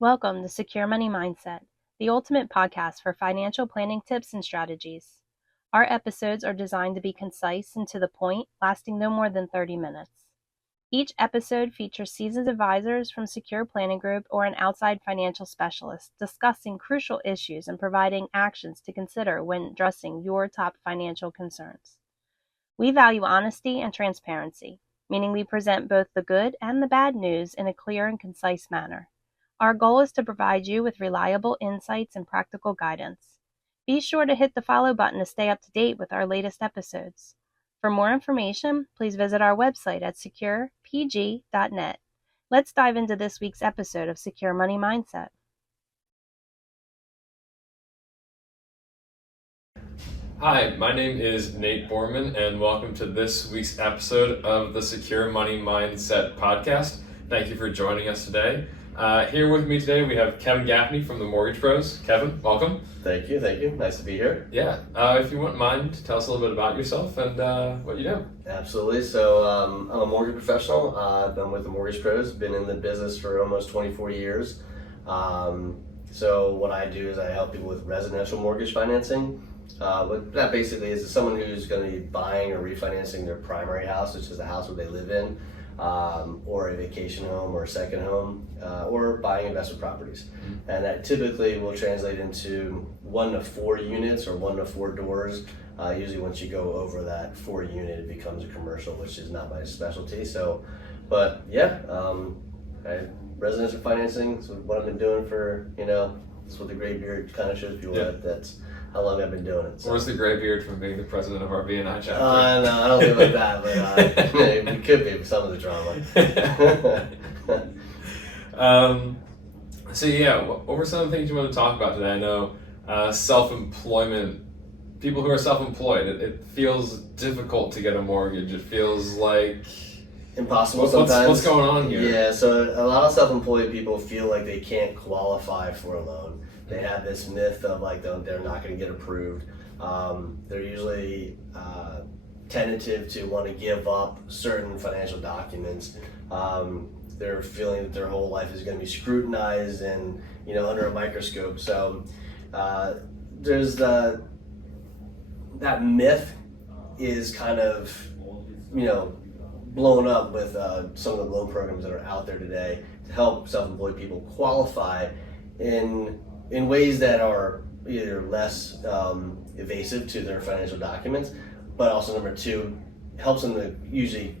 Welcome to Secure Money Mindset, the ultimate podcast for financial planning tips and strategies. Our episodes are designed to be concise and to the point, lasting no more than 30 minutes. Each episode features seasoned advisors from Secure Planning Group or an outside financial specialist discussing crucial issues and providing actions to consider when addressing your top financial concerns. We value honesty and transparency, meaning we present both the good and the bad news in a clear and concise manner. Our goal is to provide you with reliable insights and practical guidance. Be sure to hit the follow button to stay up to date with our latest episodes. For more information, please visit our website at securepg.net. Let's dive into this week's episode of Secure Money Mindset. Hi, my name is Nate Borrmann, and welcome to this week's episode of the Secure Money Mindset podcast. Thank you for joining us today. Here with me today, we have Kevin Gaffney from the Mortgage Pros. Kevin, welcome. Thank you. Nice to be here. Yeah, if you wouldn't mind, tell us a little bit about yourself and what you do. Absolutely. So I'm a mortgage professional. I've been with the Mortgage Pros, been in the business for almost 24 years. So what I do is I help people with residential mortgage financing. What that basically is someone who's going to be buying or refinancing their primary house, which is the house where they live in, or a vacation home or a second home, or buying investment properties. Mm-hmm. And that typically will translate into 1 to 4 units or 1 to 4 doors. Usually once you go over that 4 unit, it becomes a commercial, which is not my specialty. So, but yeah, residential financing is what I've been doing for, that's what the gray beard kind of shows people. Yeah. That's how long I've been doing it. So. Where's the gray beard from being the president of our BNI chapter? No, I don't feel like that, but we could be with some of the drama. So yeah, what were some of the things you want to talk about today? I know self-employment, people who are self-employed, it feels difficult to get a mortgage. It feels like impossible sometimes. What's going on here? Yeah, so a lot of self-employed people feel like they can't qualify for a loan. They have this myth of like they're not going to get approved. They're usually tentative to want to give up certain financial documents. They're feeling that their whole life is going to be scrutinized and under a microscope. So there's that myth is kind of blown up with some of the loan programs that are out there today to help self-employed people qualify in ways that are either less evasive to their financial documents, but also number 2, helps them to usually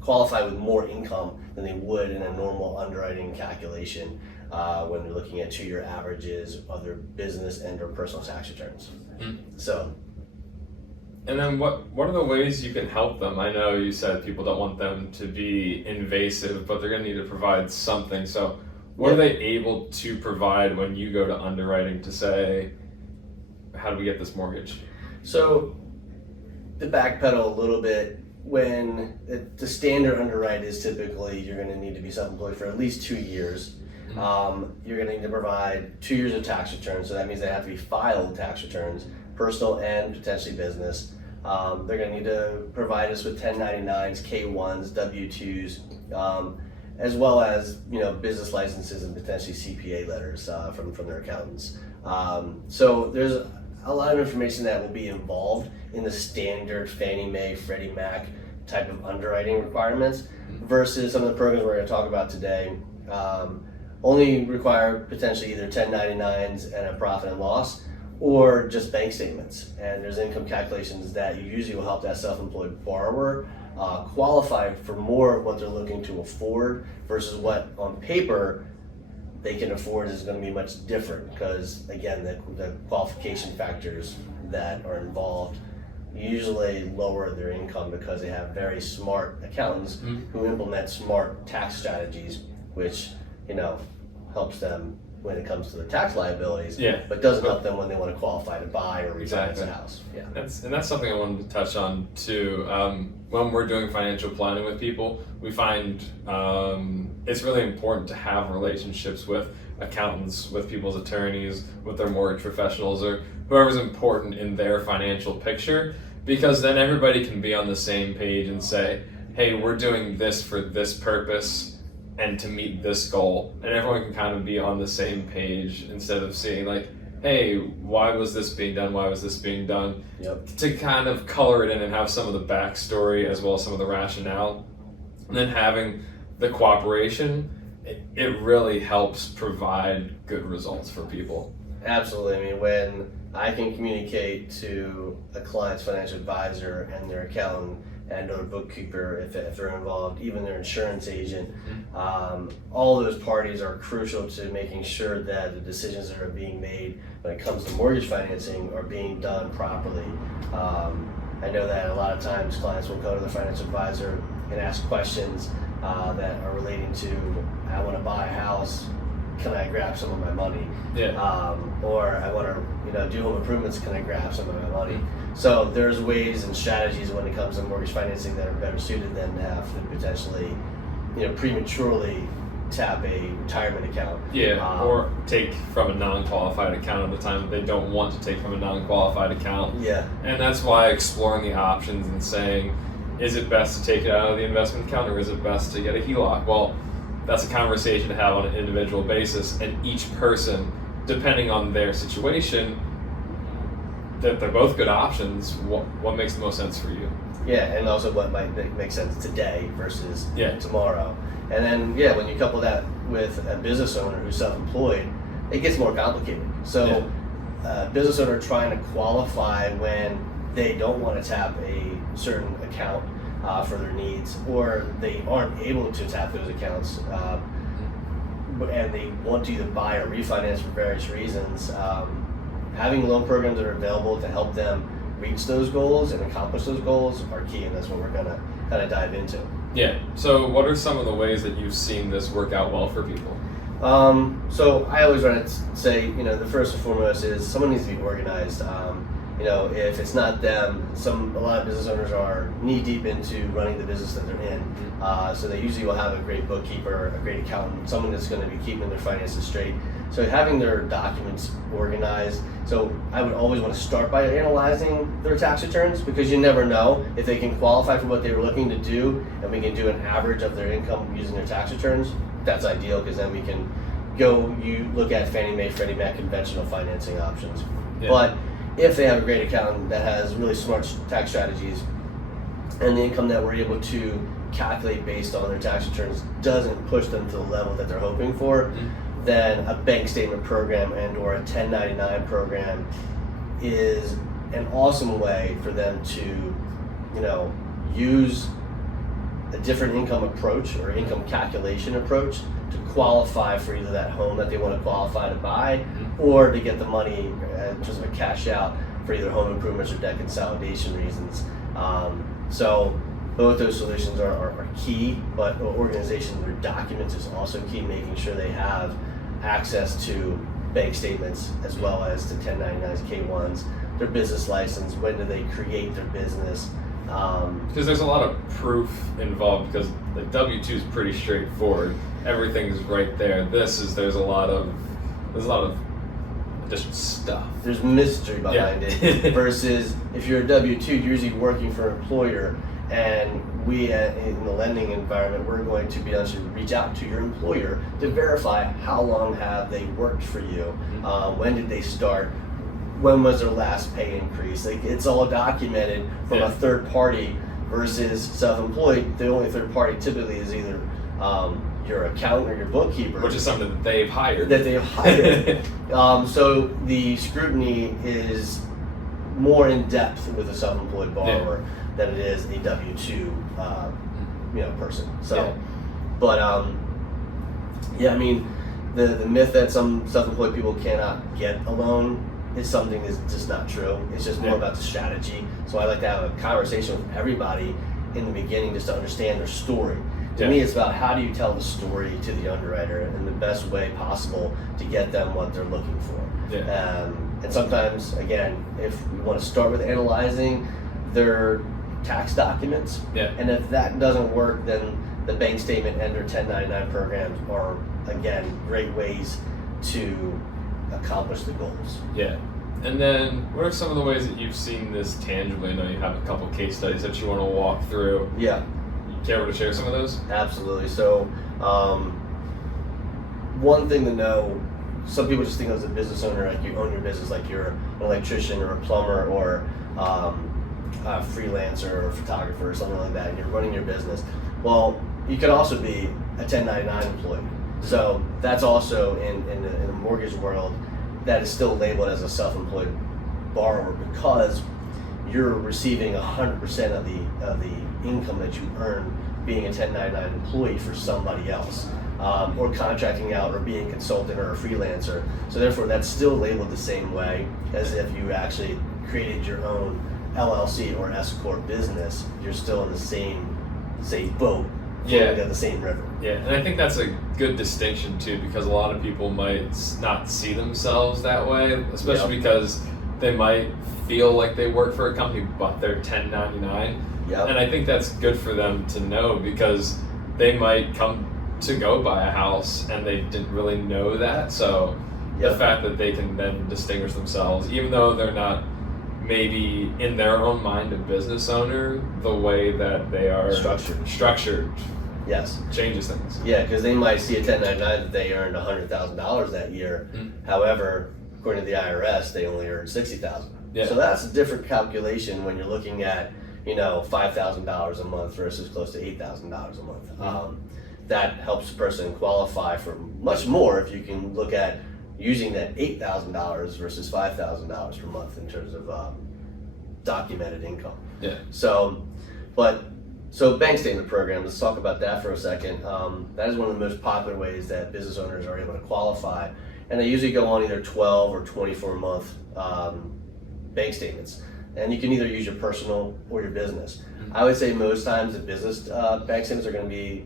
qualify with more income than they would in a normal underwriting calculation when they're looking at 2-year averages of their business and or personal tax returns. Mm-hmm. So. And then what are the ways you can help them? I know you said people don't want them to be invasive, but they're going to need to provide something. So what are they able to provide when you go to underwriting to say, how do we get this mortgage? So to backpedal a little bit, when the standard underwrite is typically you're going to need to be self-employed for at least 2 years. Mm-hmm. You're going to need to provide 2 years of tax returns. So that means they have to be filed tax returns, personal and potentially business. They're going to need to provide us with 1099s, K1s, W2s, as well as business licenses and potentially CPA letters from their accountants. So there's a lot of information that will be involved in the standard Fannie Mae, Freddie Mac type of underwriting requirements versus some of the programs we're going to talk about today only require potentially either 1099s and a profit and loss or just bank statements. And there's income calculations that usually will help that self-employed borrower qualify for more of what they're looking to afford versus what on paper they can afford is going to be much different because again the qualification factors that are involved usually lower their income because they have very smart accountants who implement smart tax strategies which helps them when it comes to their tax liabilities, but doesn't help them when they want to qualify to buy or refinance a house. Yeah, that's something I wanted to touch on too. When we're doing financial planning with people, we find it's really important to have relationships with accountants, with people's attorneys, with their mortgage professionals, or whoever's important in their financial picture, because then everybody can be on the same page and say, hey, we're doing this for this purpose. and to meet this goal, and everyone can kind of be on the same page instead of seeing like, hey, why was this being done? Why was this being done? Yep. To kind of color it in and have some of the backstory as well as some of the rationale, and then having the cooperation, it really helps provide good results for people. Absolutely. I mean, when I can communicate to a client's financial advisor and their accountant and or bookkeeper if they're involved, even their insurance agent, all those parties are crucial to making sure that the decisions that are being made when it comes to mortgage financing are being done properly. I know that a lot of times clients will go to their financial advisor and ask questions that are relating to, I want to buy a house, can I grab some of my money? Yeah. Or I want to, do home improvements, can I grab some of my money? So there's ways and strategies when it comes to mortgage financing that are better suited than to have to potentially, prematurely tap a retirement account. Yeah, or take from a non-qualified account at the time that they don't want to take from a non-qualified account. Yeah. And that's why exploring the options and saying, is it best to take it out of the investment account or is it best to get a HELOC? Well, that's a conversation to have on an individual basis, and each person, depending on their situation, that they're both good options. What makes the most sense for you? Yeah, and also what might make sense today versus Yeah. tomorrow. And then, when you couple that with a business owner who's self-employed, it gets more complicated. So, a business owner trying to qualify when they don't want to tap a certain account for their needs, or they aren't able to tap those accounts, and they want to either buy or refinance for various reasons. Having loan programs that are available to help them reach those goals and accomplish those goals are key, and that's what we're going to kind of dive into. Yeah. So what are some of the ways that you've seen this work out well for people? So I always want to say, the first and foremost is someone needs to be organized. If it's not them, a lot of business owners are knee deep into running the business that they're in. So they usually will have a great bookkeeper, a great accountant, someone that's going to be keeping their finances straight. So having their documents organized. So I would always want to start by analyzing their tax returns, because you never know if they can qualify for what they were looking to do, and we can do an average of their income using their tax returns. That's ideal, because then we can you look at Fannie Mae, Freddie Mac conventional financing options. Yeah. But if they have a great accountant that has really smart tax strategies, and the income that we're able to calculate based on their tax returns doesn't push them to the level that they're hoping for, then a bank statement program and or a 1099 program is an awesome way for them to, use a different income approach or income calculation approach to qualify for either that home that they want to qualify to buy, or to get the money in terms of a cash out for either home improvements or debt consolidation reasons. So both those solutions are key, but organization of their documents is also key, making sure they have access to bank statements as well as to 1099s, K1s, their business license, when do they create their business. Because there's a lot of proof involved, because the W-2 is pretty straightforward. Everything's right there. There's a lot of additional stuff. There's mystery behind it, versus if you're a W-2, you're usually working for an employer, and we in the lending environment, we're going to be able to reach out to your employer to verify how long have they worked for you, when did they start, when was their last pay increase. Like, it's all documented from a third party versus self-employed. The only third party typically is either your accountant or your bookkeeper, which is something that they've hired. So the scrutiny is more in depth with a self-employed borrower than it is a W-2 person. So, but I mean, the myth that some self-employed people cannot get a loan is something that's just not true. It's just more about the strategy. So I like to have a conversation with everybody in the beginning just to understand their story. To me, it's about how do you tell the story to the underwriter in the best way possible to get them what they're looking for. And sometimes, again, if we want to start with analyzing their tax documents, and if that doesn't work, then the bank statement and their 1099 programs are, again, great ways to accomplish the goals. And then what are some of the ways that you've seen this tangibly? I know you have a couple case studies that you want to walk through. You care to share some of those? Absolutely. So One thing to know, some people just think of as a business owner, like you own your business, like you're an electrician or a plumber or a freelancer or a photographer or something like that, and you're running your business. Well, you could also be a 1099 employee. So that's also in the mortgage world, that is still labeled as a self-employed borrower because you're receiving 100% of the income that you earn being a 1099 employee for somebody else, or contracting out or being a consultant or a freelancer. So therefore that's still labeled the same way as if you actually created your own LLC or S Corp business. You're still in the same boat, floating down the same river. Yeah, and I think that's a good distinction too, because a lot of people might not see themselves that way, especially because they might feel like they work for a company but they're 1099. And I think that's good for them to know, because they might come to go buy a house and they didn't really know that. So the fact that they can then distinguish themselves, even though they're not maybe in their own mind a business owner, the way that they are structured changes things. Yeah, because they might see a 1099 that they earned $100,000 that year. However, according to the IRS, they only earned $60,000. So that's a different calculation when you're looking at, $5,000 a month versus close to $8,000 a month. That helps a person qualify for much more if you can look at using that $8,000 versus $5,000 per month in terms of documented income. So bank statement programs, let's talk about that for a second. That is one of the most popular ways that business owners are able to qualify, and they usually go on either 12 or 24 month bank statements. And you can either use your personal or your business. I would say most times the business bank statements are going to be,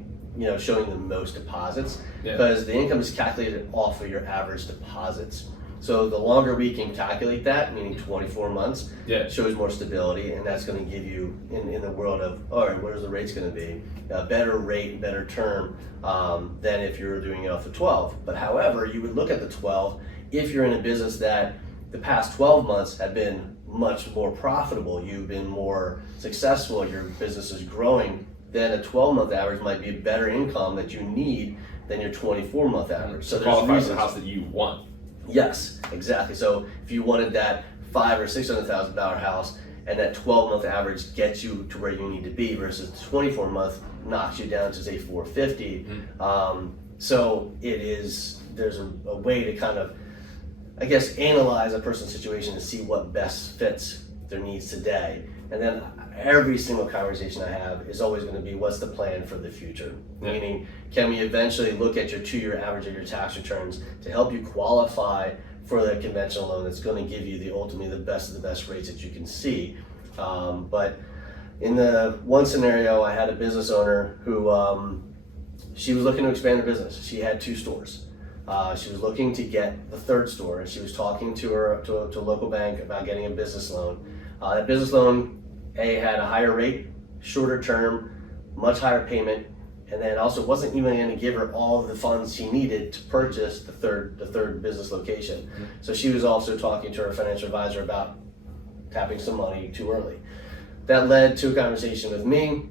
showing the most deposits, because the income is calculated off of your average deposits. So the longer we can calculate that, meaning 24 months, shows more stability, and that's going to give you, in the world of, all right, what is the rates going to be? A better rate, better term than if you were doing it off of 12. But however, you would look at the 12 if you're in a business that the past 12 months have been much more profitable, you've been more successful, your business is growing, then a 12-month average might be a better income that you need than your 24-month average. So qualify for the house that you want. Yes, exactly. So if you wanted that $500,000 or $600,000 house, and that 12-month average gets you to where you need to be, versus the 24-month knocks you down to say $450,000. So there's a way to kind of, analyze a person's situation and see what best fits their needs today. And then every single conversation I have is always going to be, what's the plan for the future? Meaning, can we eventually look at your 2-year average of your tax returns to help you qualify for the conventional loan that's going to give you ultimately the best of the best rates that you can see? But in the one scenario, I had a business owner who she was looking to expand her business. She had 2 stores. She was looking to get the 3rd store, and she was talking to a local bank about getting a business loan. That business loan, had a higher rate, shorter term, much higher payment, and then also wasn't even going to give her all of the funds she needed to purchase the third business location. So she was also talking to her financial advisor about tapping some money too early. That led to a conversation with me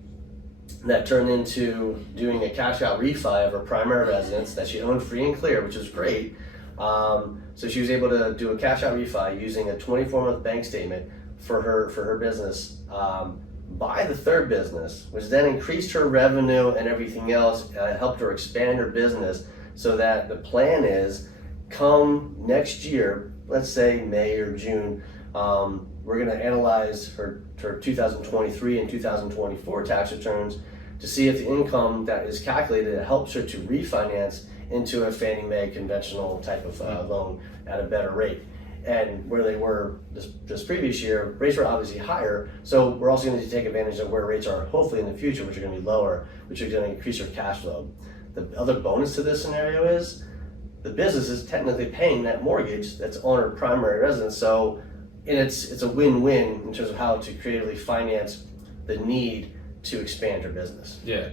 that turned into doing a cash out refi of her primary residence that she owned free and clear, which was great. So she was able to do a cash out refi using a 24-month bank statement for her business, buy the 3rd business, which then increased her revenue and everything else, helped her expand her business, so that the plan is, come next year, let's say May or June, we're going to analyze her 2023 and 2024 tax returns to see if the income that is calculated helps her to refinance into a Fannie Mae conventional type of loan at a better rate. And where they were this previous year, rates were obviously higher, so we're also going to take advantage of where rates are hopefully in the future, which are going to be lower, which are going to increase your cash flow. The other bonus to this scenario is the business is technically paying that mortgage that's on her primary residence, so it's a win-win in terms of how to creatively finance the need to expand her business. Yeah,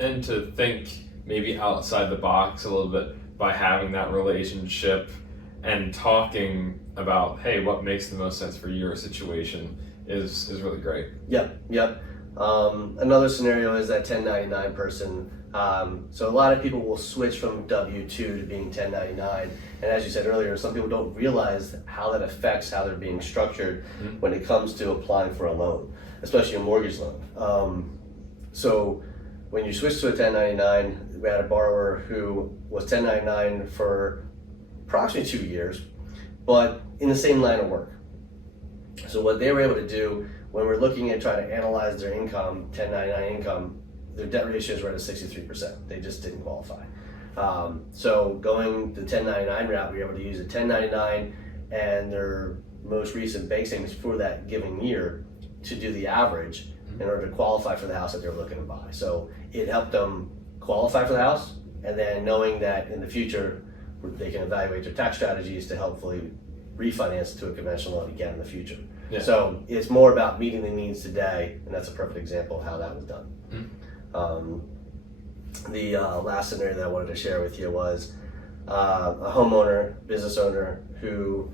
and to think maybe outside the box a little bit by having that relationship and talking about, hey, what makes the most sense for your situation is really great. Yep. Another scenario is that 1099 person So a lot of people will switch from W-2 to being 1099. And as you said earlier, some people don't realize how that affects how they're being structured when it comes to applying for a loan, especially a mortgage loan. So when you switch to a 1099, we had a borrower who was 1099 for approximately 2 years, but in the same line of work. So what they were able to do when we're looking at trying to analyze their income, 1099 income, their debt ratios were at a 63%. They just didn't qualify. So going the 1099 route, we were able to use a 1099 and their most recent bank statements for that given year to do the average in order to qualify for the house that they're looking to buy. So it helped them qualify for the house, and then knowing that in the future they can evaluate their tax strategies to helpfully refinance to a conventional loan again in the future. Yeah. So it's more about meeting the needs today, and that's a perfect example of how that was done. The last scenario that I wanted to share with you was a homeowner, business owner who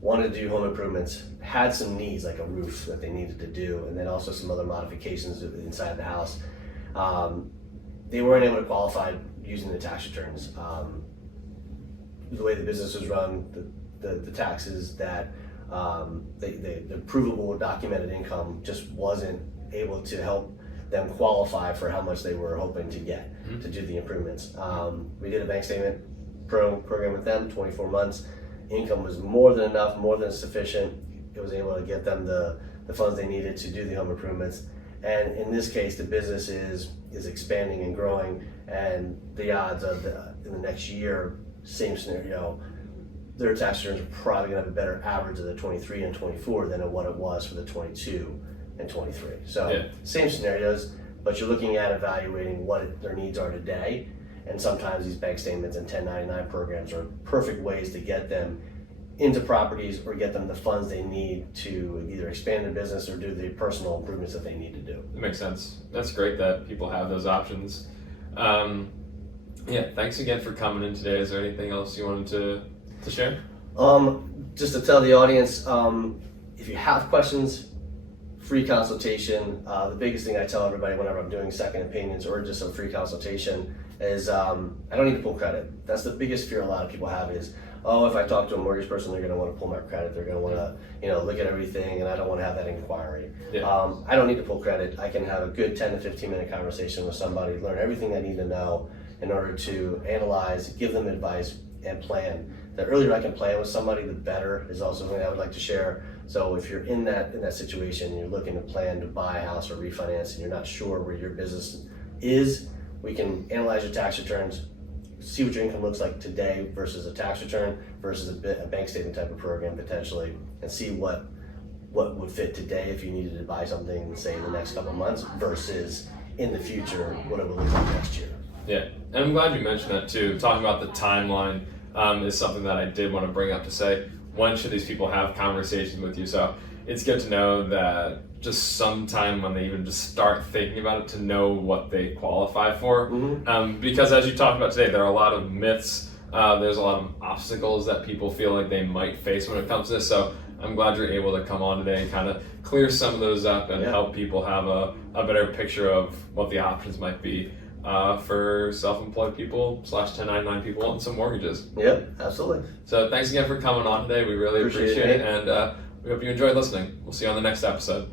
wanted to do home improvements, had some needs like a roof that they needed to do, and then also some other modifications inside the house. They weren't able to qualify using the tax returns. The way the business was run, the taxes that the provable documented income just wasn't able to help them qualify for how much they were hoping to get to do the improvements. We did a bank statement program with them, 24 months. Income was more than enough, more than sufficient. It was able to get them the funds they needed to do the home improvements. And in this case, the business is expanding and growing, and the odds of in the next year, same scenario, their tax returns are probably going to have a better average of the 23 and 24 than what it was for the 22 and 23. So same scenarios, but you're looking at evaluating what their needs are today. And sometimes these bank statements and 1099 programs are perfect ways to get them into properties or get them the funds they need to either expand their business or do the personal improvements that they need to do. That makes sense. That's great that people have those options. Thanks again for coming in today. Is there anything else you wanted to share? Just to tell the audience, if you have questions, free consultation. The biggest thing I tell everybody whenever I'm doing second opinions or just a free consultation is I don't need to pull credit. That's the biggest fear a lot of people have is, oh, if I talk to a mortgage person, they're going to want to pull my credit. They're going to want to, look at everything, and I don't want to have that inquiry. I don't need to pull credit. I can have a good 10 to 15 minute conversation with somebody, learn everything I need to know in order to analyze, give them advice, and plan. The earlier I can plan with somebody, the better is also something I would like to share. So if you're in that situation and you're looking to plan to buy a house or refinance and you're not sure where your business is, we can analyze your tax returns, see what your income looks like today versus a tax return versus a bank statement type of program potentially, and see what would fit today if you needed to buy something, say in the next couple of months versus in the future, what it would look like next year. Yeah, and I'm glad you mentioned that too. Talking about the timeline is something that I did want to bring up to say, when should these people have conversations with you? So it's good to know that just sometime when they even just start thinking about it to know what they qualify for. Because as you talked about today, there are a lot of myths. There's a lot of obstacles that people feel like they might face when it comes to this. So I'm glad you're able to come on today and kind of clear some of those up and help people have a better picture of what the options might be for self-employed people / 1099 people and some mortgages. Yep, absolutely. So thanks again for coming on today. We really appreciate it, and we hope you enjoyed listening. We'll see you on the next episode.